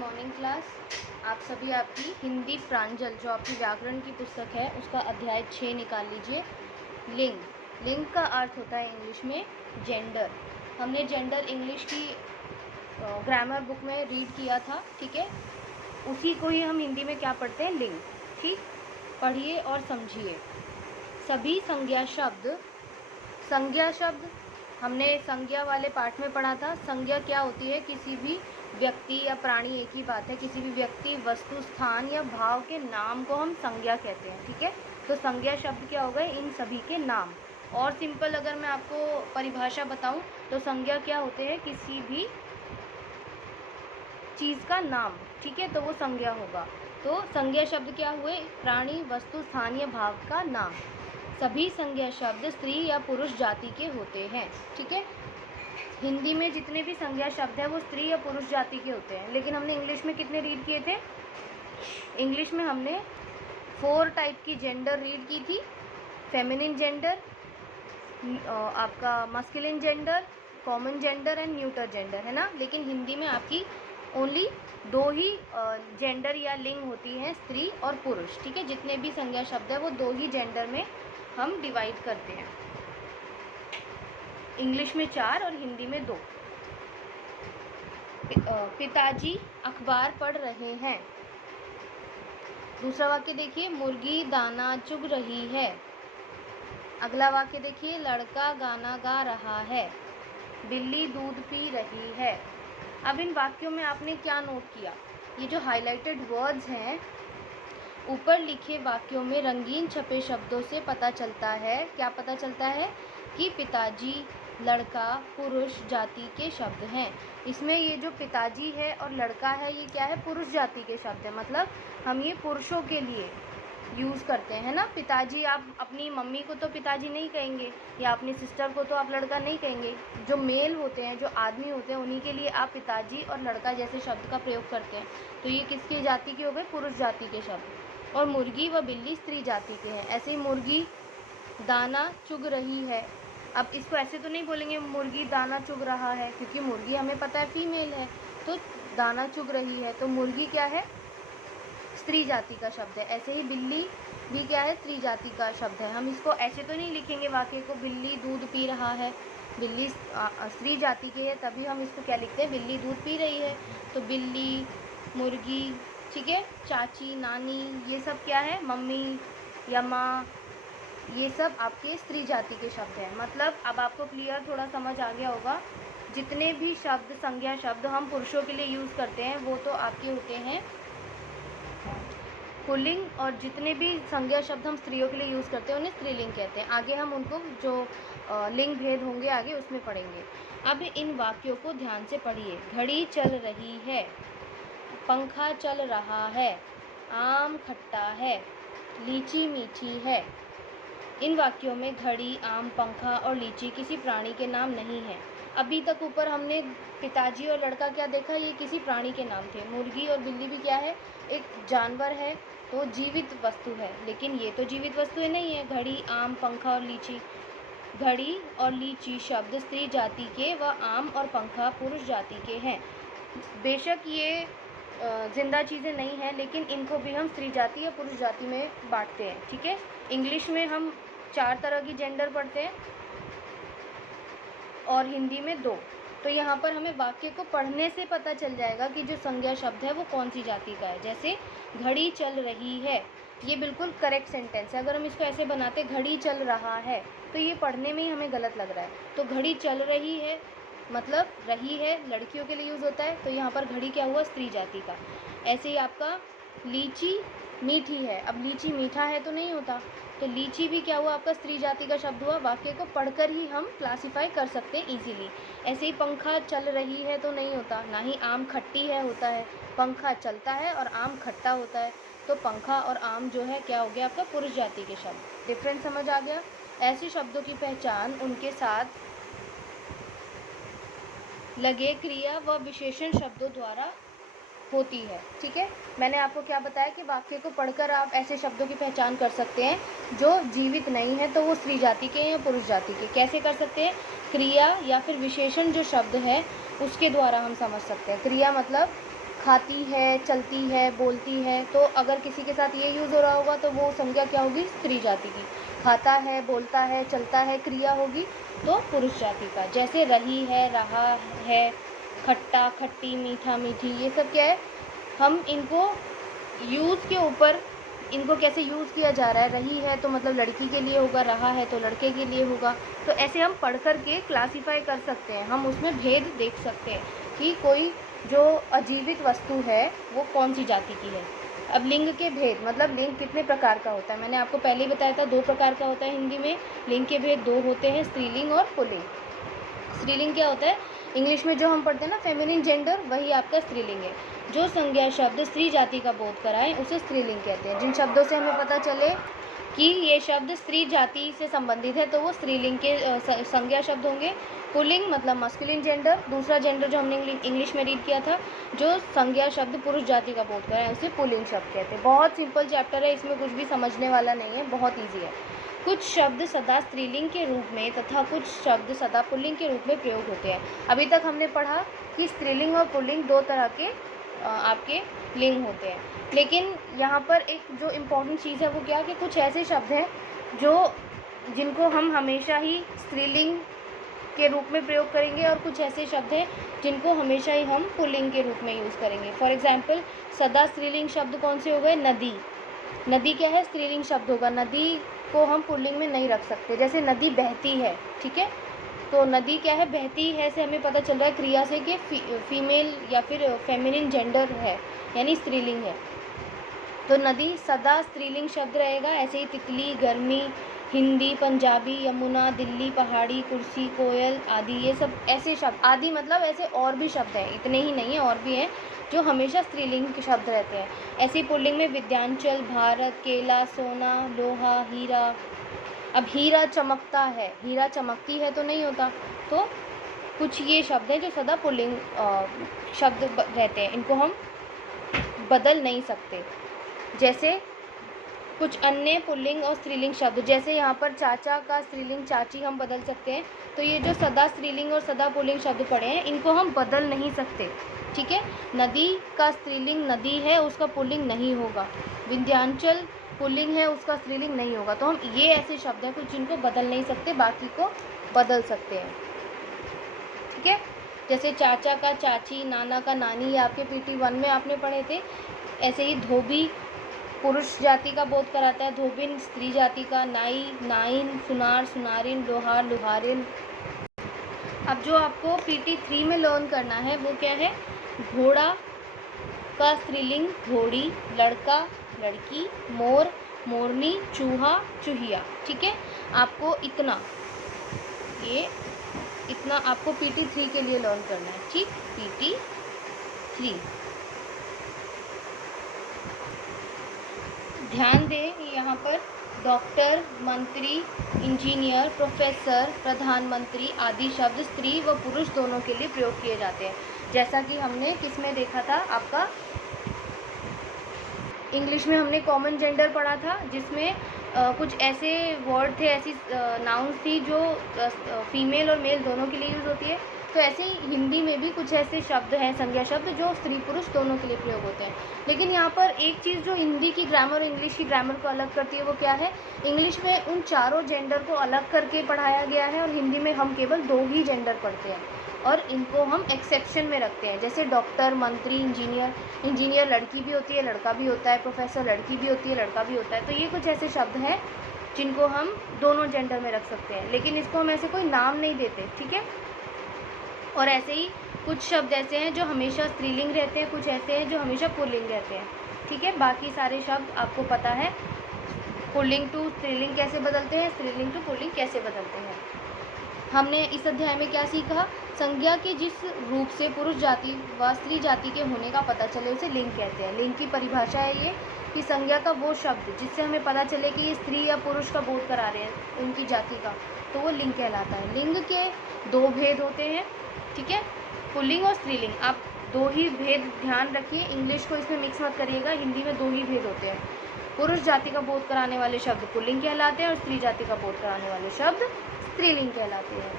Morning class. आप सभी आपकी हिंदी प्रांजल जो आपकी व्याकरण की पुस्तक है उसका अध्याय 6 निकाल लीजिए। लिंग। लिंग का अर्थ होता है इंग्लिश में जेंडर। हमने जेंडर इंग्लिश की ग्रामर बुक में रीड किया था, ठीक है। उसी को ही हम हिंदी में क्या पढ़ते हैं, लिंग। ठीक, पढ़िए और समझिए। सभी संज्ञा शब्द। संज्ञा शब्द हमने संज्ञा वाले पाठ में पढ़ा था। संज्ञा क्या होती है? किसी भी व्यक्ति या प्राणी, एक ही बात है, किसी भी व्यक्ति, वस्तु, स्थान या भाव के नाम को हम संज्ञा कहते हैं, ठीक है। तो संज्ञा शब्द क्या हो गए? इन सभी के नाम। और सिंपल अगर मैं आपको परिभाषा बताऊं तो संज्ञा क्या होते हैं? किसी भी चीज़ का नाम, ठीक है, तो वो संज्ञा होगा। तो संज्ञा शब्द क्या हुए? प्राणी, वस्तु, स्थान या भाव का नाम। सभी संज्ञा शब्द स्त्री या पुरुष जाति के होते हैं, ठीक है। हिंदी में जितने भी संज्ञा शब्द हैं वो स्त्री या पुरुष जाति के होते हैं, लेकिन हमने इंग्लिश में कितने रीड किए थे? इंग्लिश में हमने 4 टाइप की जेंडर रीड की थी। फेमिनिन जेंडर, आपका masculine gender, common gender and neuter gender, है ना। लेकिन हिंदी में आपकी ओनली 2 ही जेंडर या लिंग होती हैं, स्त्री और पुरुष, ठीक है। जितने भी संज्ञा शब्द है वो 2 ही जेंडर में हम डिवाइड करते हैं। इंग्लिश में 4 और हिंदी में 2। पिताजी अखबार पढ़ रहे हैं। दूसरा वाक्य देखिए, मुर्गी दाना चुग रही है। अगला वाक्य देखिए, लड़का गाना गा रहा है। बिल्ली दूध पी रही है। अब इन वाक्यों में आपने क्या नोट किया? ये जो हाइलाइटेड वर्ड्स हैं, ऊपर लिखे वाक्यों में रंगीन छपे शब्दों से पता चलता है, क्या पता चलता है? कि पिताजी, लड़का, पुरुष जाति के शब्द हैं। इसमें ये जो पिताजी है और लड़का है, ये क्या है? पुरुष जाति के शब्द है। मतलब हम ये पुरुषों के लिए यूज़ करते हैं ना। पिताजी, आप अपनी मम्मी को तो पिताजी नहीं कहेंगे, या अपनी सिस्टर को तो आप लड़का नहीं कहेंगे। जो मेल होते हैं, जो आदमी होते हैं, उन्हीं के लिए आप पिताजी और लड़का जैसे शब्द का प्रयोग करते हैं। तो ये किसकी जाति के हो गए? पुरुष जाति के शब्द। और मुर्गी व बिल्ली स्त्री जाति के हैं। ऐसे ही मुर्गी दाना चुग रही है। अब इसको ऐसे तो नहीं बोलेंगे मुर्गी दाना चुग रहा है, क्योंकि मुर्गी हमें पता है फीमेल है। तो दाना चुग रही है, तो मुर्गी क्या है? स्त्री जाति का शब्द है। ऐसे ही बिल्ली भी क्या है? स्त्री जाति का शब्द है। हम इसको ऐसे तो नहीं लिखेंगे वाक्य को, बिल्ली दूध पी रहा है, बिल्ली स्त्री जाति की है, तभी हम इसको क्या लिखते हैं? बिल्ली दूध पी रही है। तो बिल्ली, मुर्गी, ठीक है, चाची, नानी, ये सब क्या है? मम्मी या माँ, ये सब आपके स्त्री जाति के शब्द हैं। मतलब अब आपको क्लियर थोड़ा समझ आ गया होगा। जितने भी शब्द, संज्ञा शब्द हम पुरुषों के लिए यूज़ करते हैं वो तो आपके होते हैं पुल्लिंग, और जितने भी संज्ञा शब्द हम स्त्रियों के लिए यूज़ करते हैं उन्हें स्त्रीलिंग कहते हैं। आगे हम उनको जो लिंग भेद होंगे आगे उसमें पढ़ेंगे। अब इन वाक्यों को ध्यान से पढ़िए। घड़ी चल रही है, पंखा चल रहा है, आम खट्टा है, लीची मीठी है। इन वाक्यों में घड़ी, आम, पंखा और लीची किसी प्राणी के नाम नहीं हैं। अभी तक ऊपर हमने पिताजी और लड़का क्या देखा? ये किसी प्राणी के नाम थे। मुर्गी और बिल्ली भी क्या है? एक जानवर है, तो जीवित वस्तु है। लेकिन ये तो जीवित वस्तुएं नहीं है। घड़ी, आम, पंखा और लीची। घड़ी और लीची शब्द स्त्री जाति के व आम और पंखा पुरुष जाति के हैं। बेशक ये जिंदा चीज़ें नहीं हैं, लेकिन इनको भी हम स्त्री जाति या पुरुष जाति में बांटते हैं, ठीक है। इंग्लिश में हम 4 तरह की जेंडर पढ़ते हैं और हिंदी में 2। तो यहाँ पर हमें वाक्य को पढ़ने से पता चल जाएगा कि जो संज्ञा शब्द है वो कौन सी जाति का है। जैसे घड़ी चल रही है, ये बिल्कुल करेक्ट सेंटेंस है। अगर हम इसको ऐसे बनाते घड़ी चल रहा है, तो ये पढ़ने में ही हमें गलत लग रहा है। तो घड़ी चल रही है मतलब रही है, लड़कियों के लिए यूज़ होता है, तो यहाँ पर घड़ी क्या हुआ? स्त्री जाति का। ऐसे ही आपका लीची मीठी है। अब लीची मीठा है तो नहीं होता, तो लीची भी क्या हुआ? आपका स्त्री जाति का शब्द हुआ। वाक्य को पढ़कर ही हम क्लासीफाई कर सकते हैं इजीली। ऐसे ही पंखा चल रही है तो नहीं होता, ना ही आम खट्टी है होता है। पंखा चलता है और आम खट्टा होता है। तो पंखा और आम जो है क्या हो गया? आपका पुरुष जाति के शब्द। डिफरेंस समझ आ गया? ऐसे शब्दों की पहचान उनके साथ लगे क्रिया व विशेषण शब्दों द्वारा होती है, ठीक है। मैंने आपको क्या बताया कि वाक्य को पढ़कर आप ऐसे शब्दों की पहचान कर सकते हैं जो जीवित नहीं है, तो वो स्त्री जाति के या पुरुष जाति के। कैसे कर सकते हैं? क्रिया या फिर विशेषण जो शब्द है उसके द्वारा हम समझ सकते हैं। क्रिया मतलब खाती है, चलती है, बोलती है, तो अगर किसी के साथ ये यूज़ हो रहा होगा तो वो संज्ञा क्या होगी, स्त्री जाति की। खाता है, बोलता है, चलता है, क्रिया होगी तो पुरुष जाति का। जैसे रही है, रहा है, खट्टा, खट्टी, मीठा, मीठी, ये सब क्या है, हम इनको यूज़ के ऊपर, इनको कैसे यूज़ किया जा रहा है। रही है तो मतलब लड़की के लिए होगा, रहा है तो लड़के के लिए होगा। तो ऐसे हम पढ़ कर के क्लासीफाई कर सकते हैं, हम उसमें भेद देख सकते हैं कि कोई जो अजीवित वस्तु है वो कौन सी जाति की है। अब लिंग के भेद, मतलब लिंग कितने प्रकार का होता है, मैंने आपको पहले ही बताया था 2 प्रकार का होता है हिंदी में। लिंग के भेद 2 होते हैं, स्त्रीलिंग और पुल्लिंग। स्त्रीलिंग क्या होता है, इंग्लिश में जो हम पढ़ते हैं ना फेमिनिन जेंडर, वही आपका स्त्रीलिंग है। जो संज्ञा शब्द स्त्री जाति का बोध कराए उसे स्त्रीलिंग कहते हैं। जिन शब्दों से हमें पता चले कि ये शब्द स्त्री जाति से संबंधित है तो वो स्त्रीलिंग के संज्ञा शब्द होंगे। पुल्लिंग मतलब मस्कुलिन जेंडर, दूसरा जेंडर जो हमने इंग्लिश में रीड किया था, जो संज्ञा शब्द पुरुष जाति का बोध कराए उसे पुल्लिंग शब्द कहते हैं। बहुत सिंपल चैप्टर है, इसमें कुछ भी समझने वाला नहीं है, बहुत ईजी है। कुछ शब्द सदा स्त्रीलिंग के रूप में तथा कुछ शब्द सदा पुल्लिंग के रूप में प्रयोग होते हैं। अभी तक हमने पढ़ा कि स्त्रीलिंग और पुल्लिंग 2 तरह के आपके लिंग होते हैं। लेकिन यहाँ पर एक जो इम्पोर्टेंट चीज़ है वो क्या, कि कुछ ऐसे शब्द हैं जिनको हम हमेशा ही स्त्रीलिंग के रूप में प्रयोग करेंगे और कुछ ऐसे शब्द हैं जिनको हमेशा ही हम पुल्लिंग के रूप में यूज़ करेंगे। फॉर एग्जाम्पल सदा स्त्रीलिंग शब्द कौन से हो गए, नदी। नदी क्या है, स्त्रीलिंग शब्द होगा, नदी को हम पुल्लिंग में नहीं रख सकते। जैसे नदी बहती है, ठीक है, तो नदी क्या है, बहती है से हमें पता चल रहा है क्रिया से कि फीमेल या फिर फेमिनिन जेंडर है, यानी स्त्रीलिंग है, तो नदी सदा स्त्रीलिंग शब्द रहेगा। ऐसे ही तितली, गर्मी, हिंदी, पंजाबी, यमुना, दिल्ली, पहाड़ी, कुर्सी, कोयल आदि, ये सब ऐसे शब्द, आदि मतलब ऐसे और भी शब्द हैं, इतने ही नहीं है और भी हैं जो हमेशा स्त्रीलिंग के शब्द रहते हैं। ऐसे ही पुल्लिंग में विद्यांचल, भारत, केला, सोना, लोहा, हीरा। अब हीरा चमकता है, हीरा चमकती है तो नहीं होता, तो कुछ ये शब्द हैं जो सदा पुल्लिंग शब्द रहते हैं, इनको हम बदल नहीं सकते। जैसे कुछ अन्य पुल्लिंग और स्त्रीलिंग शब्द, जैसे यहाँ पर चाचा का स्त्रीलिंग चाची हम बदल सकते हैं, तो ये जो सदा स्त्रीलिंग और सदा पुल्लिंग शब्द पढ़े हैं इनको हम बदल नहीं सकते, ठीक है। नदी का स्त्रीलिंग नदी है, उसका पुल्लिंग नहीं होगा। विंध्याचल पुल्लिंग है, उसका स्त्रीलिंग नहीं होगा। तो हम ये ऐसे शब्द हैं कुछ जिनको बदल नहीं सकते, बाकी को बदल सकते हैं, ठीक है। जैसे चाचा का चाची, नाना का नानी, ये आपके PT 1 में आपने पढ़े थे। ऐसे ही धोबी पुरुष जाति का बोध कराता है, धोबिन स्त्री जाति का, नाई, नाइन, सुनार, सुनारिन, लोहार, लुहारिन। अब जो आपको PT 3 में लर्न करना है वो क्या है, घोड़ा का स्त्रीलिंग घोड़ी, लड़का लड़की, मोर मोरनी, चूहा चूहिया, ठीक है। आपको इतना आपको PT 3 के लिए लर्न करना है, ठीक, PT 3। ध्यान दें यहाँ पर डॉक्टर, मंत्री, इंजीनियर, प्रोफेसर, प्रधानमंत्री आदि शब्द स्त्री व पुरुष दोनों के लिए प्रयोग किए जाते हैं। जैसा कि हमने किस में देखा था, आपका इंग्लिश में हमने कॉमन जेंडर पढ़ा था, जिसमें कुछ ऐसे वर्ड थे, ऐसी नाउन्स थी जो फीमेल और मेल दोनों के लिए यूज़ होती है। तो ऐसे ही हिंदी में भी कुछ ऐसे शब्द हैं, संज्ञा शब्द, जो स्त्री पुरुष दोनों के लिए प्रयोग होते हैं। लेकिन यहाँ पर एक चीज़ जो हिंदी की ग्रामर और इंग्लिश की ग्रामर को अलग करती है वो क्या है, इंग्लिश में उन चारों जेंडर को अलग करके पढ़ाया गया है और हिंदी में हम केवल 2 ही जेंडर पढ़ते हैं और इनको हम एक्सेप्शन में रखते हैं। जैसे डॉक्टर, मंत्री, इंजीनियर लड़की भी होती है लड़का भी होता है, प्रोफेसर लड़की भी होती है लड़का भी होता है। तो ये कुछ ऐसे शब्द हैं जिनको हम दोनों जेंडर में रख सकते हैं, लेकिन इसको हम ऐसे कोई नाम नहीं देते, ठीक है। और ऐसे ही कुछ शब्द ऐसे हैं जो हमेशा स्त्रीलिंग रहते हैं, कुछ ऐसे हैं जो हमेशा पुल्लिंग रहते हैं, ठीक है। बाकी सारे शब्द आपको पता है, पुल्लिंग टू स्त्रीलिंग कैसे बदलते हैं, स्त्रीलिंग टू पुल्लिंग कैसे बदलते हैं। हमने इस अध्याय में क्या सीखा, संज्ञा के जिस रूप से पुरुष जाति व स्त्री जाति के होने का पता चले उसे लिंग कहते हैं। लिंग की परिभाषा है ये कि संज्ञा का वो शब्द जिससे हमें पता चले कि ये स्त्री या पुरुष का बोध करा रहे हैं उनकी जाति का, तो वो लिंग कहलाता है। लिंग के 2 भेद होते हैं, ठीक है, पुल्लिंग और स्त्रीलिंग। आप 2 ही भेद ध्यान रखिए, इंग्लिश को इसमें मिक्स मत करिएगा, हिंदी में 2 ही भेद होते हैं। पुरुष जाति का बोध कराने वाले शब्द पुल्लिंग कहलाते हैं और स्त्री जाति का बोध कराने वाले शब्द स्त्रीलिंग कहलाते हैं।